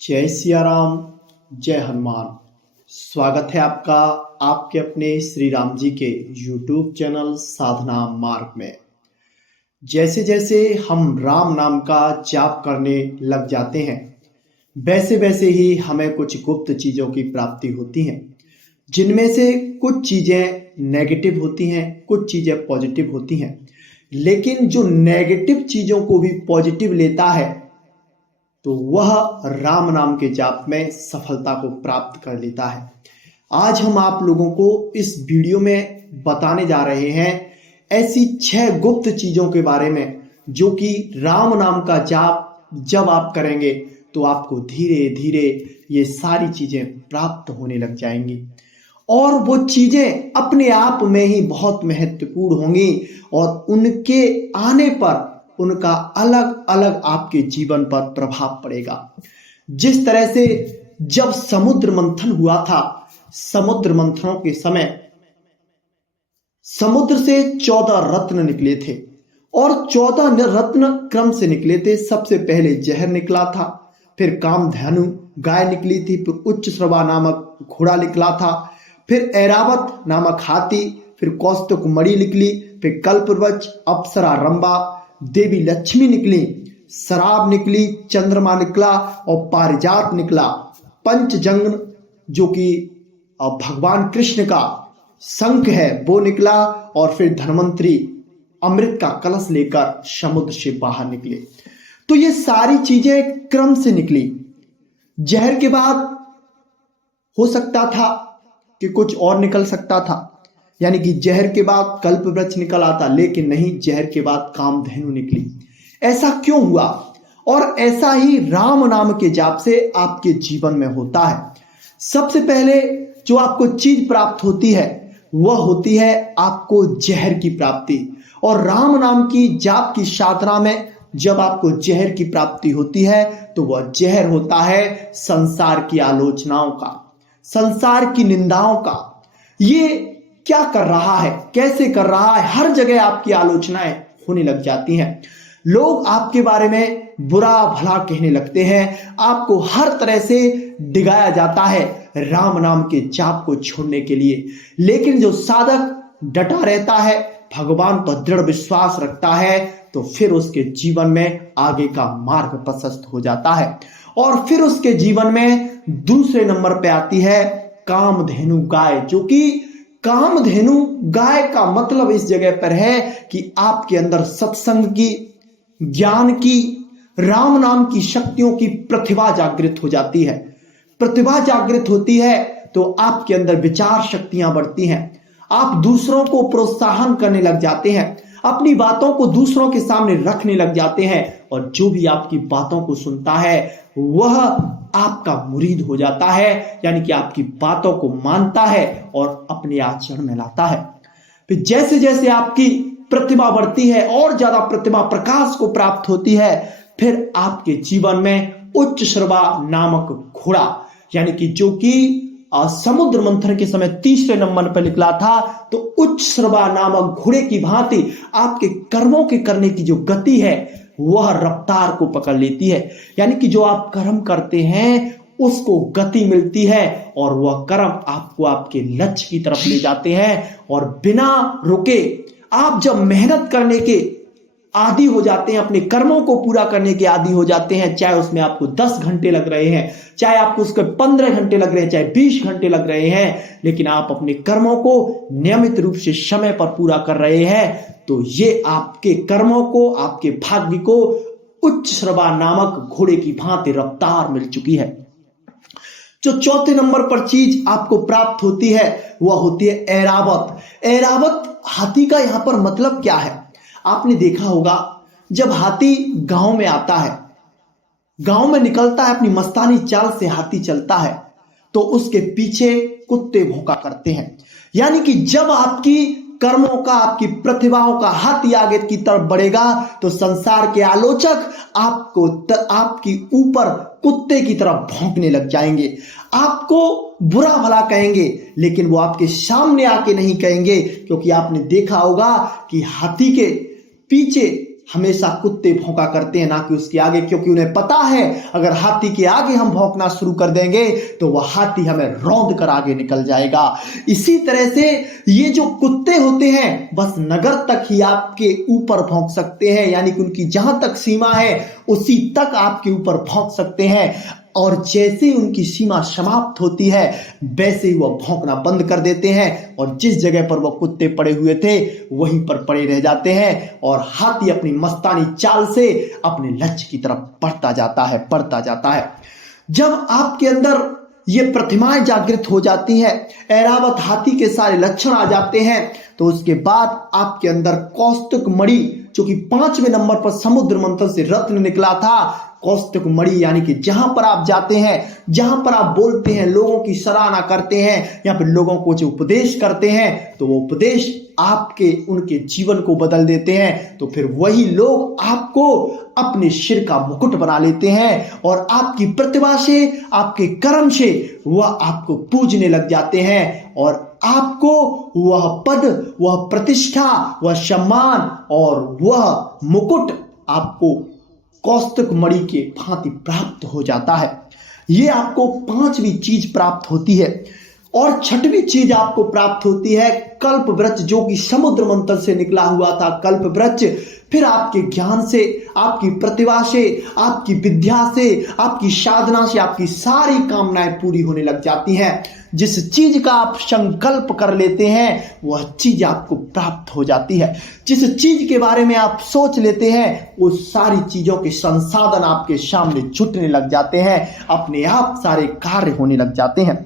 जय सिया राम, जय हनुमान। स्वागत है आपका आपके अपने श्री राम जी के YouTube चैनल साधना मार्ग में। जैसे जैसे हम राम नाम का जाप करने लग जाते हैं, वैसे वैसे ही हमें कुछ गुप्त चीज़ों की प्राप्ति होती है, जिनमें से कुछ चीज़ें नेगेटिव होती हैं, कुछ चीज़ें पॉजिटिव होती हैं। लेकिन जो नेगेटिव चीज़ों को भी पॉजिटिव लेता है तो वह राम नाम के जाप में सफलता को प्राप्त कर लेता है। आज हम आप लोगों को इस वीडियो में बताने जा रहे हैं ऐसी 6 गुप्त चीजों के बारे में, जो कि राम नाम का जाप जब आप करेंगे तो आपको धीरे धीरे ये सारी चीजें प्राप्त होने लग जाएंगी और वो चीजें अपने आप में ही बहुत महत्वपूर्ण होंगी और उनके आने पर उनका अलग अलग आपके जीवन पर प्रभाव पड़ेगा। जिस तरह से जब समुद्र मंथन हुआ था, समुद्र मंथनों के समय समुद्र से 14 रत्न निकले थे और 14 रत्न क्रम से निकले थे। सबसे पहले जहर निकला था, फिर कामधेनु गाय निकली थी, फिर उच्चश्रवा नामक घोड़ा निकला था, फिर ऐरावत नामक हाथी, फिर कौस्तुभ मणि निकली, फिर कल्पवृक्ष, अप्सरा रंबा, देवी लक्ष्मी निकली, शराब निकली, चंद्रमा निकला और पारिजात निकला। पंचजंग जो कि भगवान कृष्ण का शंख है वो निकला और फिर धन्वंतरी अमृत का कलश लेकर समुद्र से बाहर निकले। तो ये सारी चीजें क्रम से निकली। जहर के बाद हो सकता था कि कुछ और निकल सकता था, यानी कि जहर के बाद कल्पवृक्ष निकल आता, लेकिन नहीं, जहर के बाद कामधेनु निकली। ऐसा क्यों हुआ? और ऐसा ही राम नाम के जाप से आपके जीवन में होता है। सबसे पहले जो आपको चीज प्राप्त होती है वह होती है आपको जहर की प्राप्ति। और राम नाम की जाप की साधना में जब आपको जहर की प्राप्ति होती है तो वह जहर होता है संसार की आलोचनाओं का, संसार की निंदाओं का। ये क्या कर रहा है, कैसे कर रहा है, हर जगह आपकी आलोचनाएं होने लग जाती हैं। लोग आपके बारे में बुरा भला कहने लगते हैं, आपको हर तरह से डिगाया जाता है राम नाम के जाप को छोड़ने के लिए। लेकिन जो साधक डटा रहता है, भगवान पर दृढ़ विश्वास रखता है, तो फिर उसके जीवन में आगे का मार्ग प्रशस्त हो जाता है। और फिर उसके जीवन में दूसरे नंबर पे आती है कामधेनु गाय, जो कि कामधेनु गाय का मतलब इस जगह पर है कि आपके अंदर सत्संग की, ज्ञान की, राम नाम की शक्तियों की प्रतिभा जागृत हो जाती है। प्रतिभा जागृत होती है तो आपके अंदर विचार शक्तियां बढ़ती हैं, आप दूसरों को प्रोत्साहन करने लग जाते हैं, अपनी बातों को दूसरों के सामने रखने लग जाते हैं और जो भी आपकी बातों को सुनता है वह आपका मुरीद हो जाता है, यानी कि आपकी बातों को मानता है और अपने आचरण में लाता है। फिर जैसे जैसे आपकी प्रतिभा बढ़ती है और ज्यादा प्रतिभा प्रकाश को प्राप्त होती है, फिर आपके जीवन में उच्चश्रवा नामक घोड़ा, यानी कि जो कि समुद्र मंथन के समय तीसरे नंबर पर निकला था, तो उच्चश्रवा नामक घोड़े की भांति आपके कर्मों के करने की जो गति है वह रफ्तार को पकड़ लेती है। यानी कि जो आप कर्म करते हैं उसको गति मिलती है और वह कर्म आपको आपके लक्ष्य की तरफ ले जाते हैं। और बिना रुके आप जब मेहनत करने के आदी हो जाते हैं, अपने कर्मों को पूरा करने के आदी हो जाते हैं, चाहे उसमें आपको 10 घंटे लग रहे हैं, चाहे आपको उसके 15 घंटे लग रहे हैं, चाहे 20 घंटे लग रहे हैं, लेकिन आप अपने कर्मों को नियमित रूप से समय पर पूरा कर रहे हैं, तो ये आपके कर्मों को, आपके भाग्य को उच्चश्रवा नामक घोड़े की भांति रफ्तार मिल चुकी है। जो चौथे नंबर पर चीज आपको प्राप्त होती है वह होती है ऐरावत। ऐरावत हाथी का यहां पर मतलब क्या है? आपने देखा होगा जब हाथी गांव में आता है, गांव में निकलता है, अपनी मस्तानी चाल से हाथी चलता है, तो उसके पीछे कुत्ते भौंका करते हैं। यानी कि जब आपकी कर्मों का, आपकी प्रतिभाओं का हाथी आगे की तरफ बढ़ेगा तो संसार के आलोचक आपको आपकी ऊपर कुत्ते की तरफ भौंकने लग जाएंगे, आपको बुरा भला कहेंगे, लेकिन वो आपके सामने आके नहीं कहेंगे, क्योंकि आपने देखा होगा कि हाथी के पीछे हमेशा कुत्ते भौंका करते हैं, ना कि उसके आगे, क्योंकि उन्हें पता है अगर हाथी के आगे हम भौंकना शुरू कर देंगे तो वह हाथी हमें रौंद कर आगे निकल जाएगा। इसी तरह से ये जो कुत्ते होते हैं बस नगर तक ही आपके ऊपर भौंक सकते हैं, यानी कि उनकी जहां तक सीमा है उसी तक आपके ऊपर भौंक सकते हैं, और जैसे ही उनकी सीमा समाप्त होती है वैसे ही वह भौंकना बंद कर देते हैं, और जिस जगह पर वह कुत्ते पड़े हुए थे वहीं पर पड़े रह जाते हैं, और हाथी अपनी मस्तानी चाल से अपने लक्ष्य की तरफ बढ़ता जाता है। जब आपके अंदर ये प्रतिमाएं जागृत हो जाती हैं, ऐरावत हाथी के सारे लक्षण आ जाते हैं, तो उसके बाद आपके अंदर कौस्तुक मणि, जो कि 5वें नंबर पर समुद्र मंथन से रत्न निकला था, कौस्तुक मणि, यानी कि जहां पर आप जाते हैं, जहां पर आप बोलते हैं, लोगों की सराहना करते हैं या फिर लोगों को जो उपदेश करते हैं, तो वो उपदेश आपके उनके जीवन को बदल देते हैं। तो फिर वही लोग आपको अपने सिर का मुकुट बना लेते हैं, और आपकी प्रतिभा से, आपके कर्म से वह आपको पूजने लग जाते हैं, और आपको वह पद, वह प्रतिष्ठा, वह सम्मान और वह मुकुट आपको कौस्तुक मणि के भांति प्राप्त हो जाता है। ये आपको 5वीं चीज प्राप्त होती है। और 6वीं चीज आपको प्राप्त होती है कल्प वृक्ष, जो कि समुद्र मंथन से निकला हुआ था कल्प वृक्ष। फिर आपके ज्ञान से, आपकी प्रतिभा से, आपकी विद्या से, आपकी साधना से आपकी सारी कामनाएं पूरी होने लग जाती हैं। जिस चीज का आप संकल्प कर लेते हैं वह चीज आपको प्राप्त हो जाती है। जिस चीज के बारे में आप सोच लेते हैं वो सारी चीजों के संसाधन आपके सामने जुटने लग जाते हैं, अपने आप सारे कार्य होने लग जाते हैं।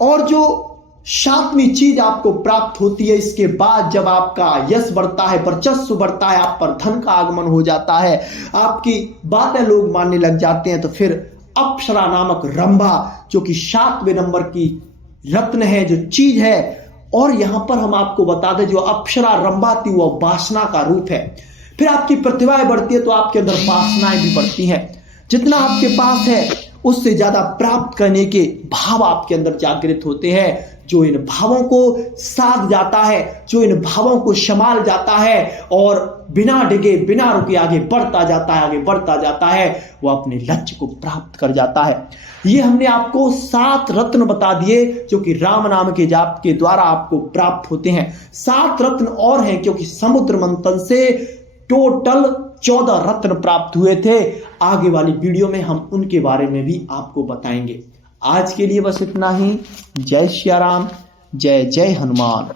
और जो 7वीं चीज आपको प्राप्त होती है इसके बाद, जब आपका यश बढ़ता है, वर्चस्व बढ़ता है, आप पर धन का आगमन हो जाता है, आपकी बातें लोग मानने लग जाते हैं, तो फिर अप्सरा नामक रंभा, जो कि 7वें नंबर की रत्न है, जो चीज है। और यहां पर हम आपको बता दें, जो अप्सरा रंभा थी वह वासना का रूप है। फिर आपकी प्रतिभाएं बढ़ती है तो आपके अंदर वासनाएं भी बढ़ती हैं। जितना आपके पास है उससे ज्यादा प्राप्त करने के भाव आपके अंदर जागृत होते हैं। जो इन भावों को साध जाता है, जो इन भावों को संभाल जाता है और बिना डिगे, बिना रुके आगे बढ़ता जाता है, वो अपने लक्ष्य को प्राप्त कर जाता है। ये हमने आपको 7 रत्न बता दिए जो कि राम नाम के जाप के द्वारा आपको प्राप्त होते हैं। 7 रत्न और हैं, क्योंकि समुद्र मंथन से टोटल 14 रत्न प्राप्त हुए थे। आगे वाली वीडियो में हम उनके बारे में भी आपको बताएंगे। आज के लिए बस इतना ही। जय श्री राम, जय जय हनुमान।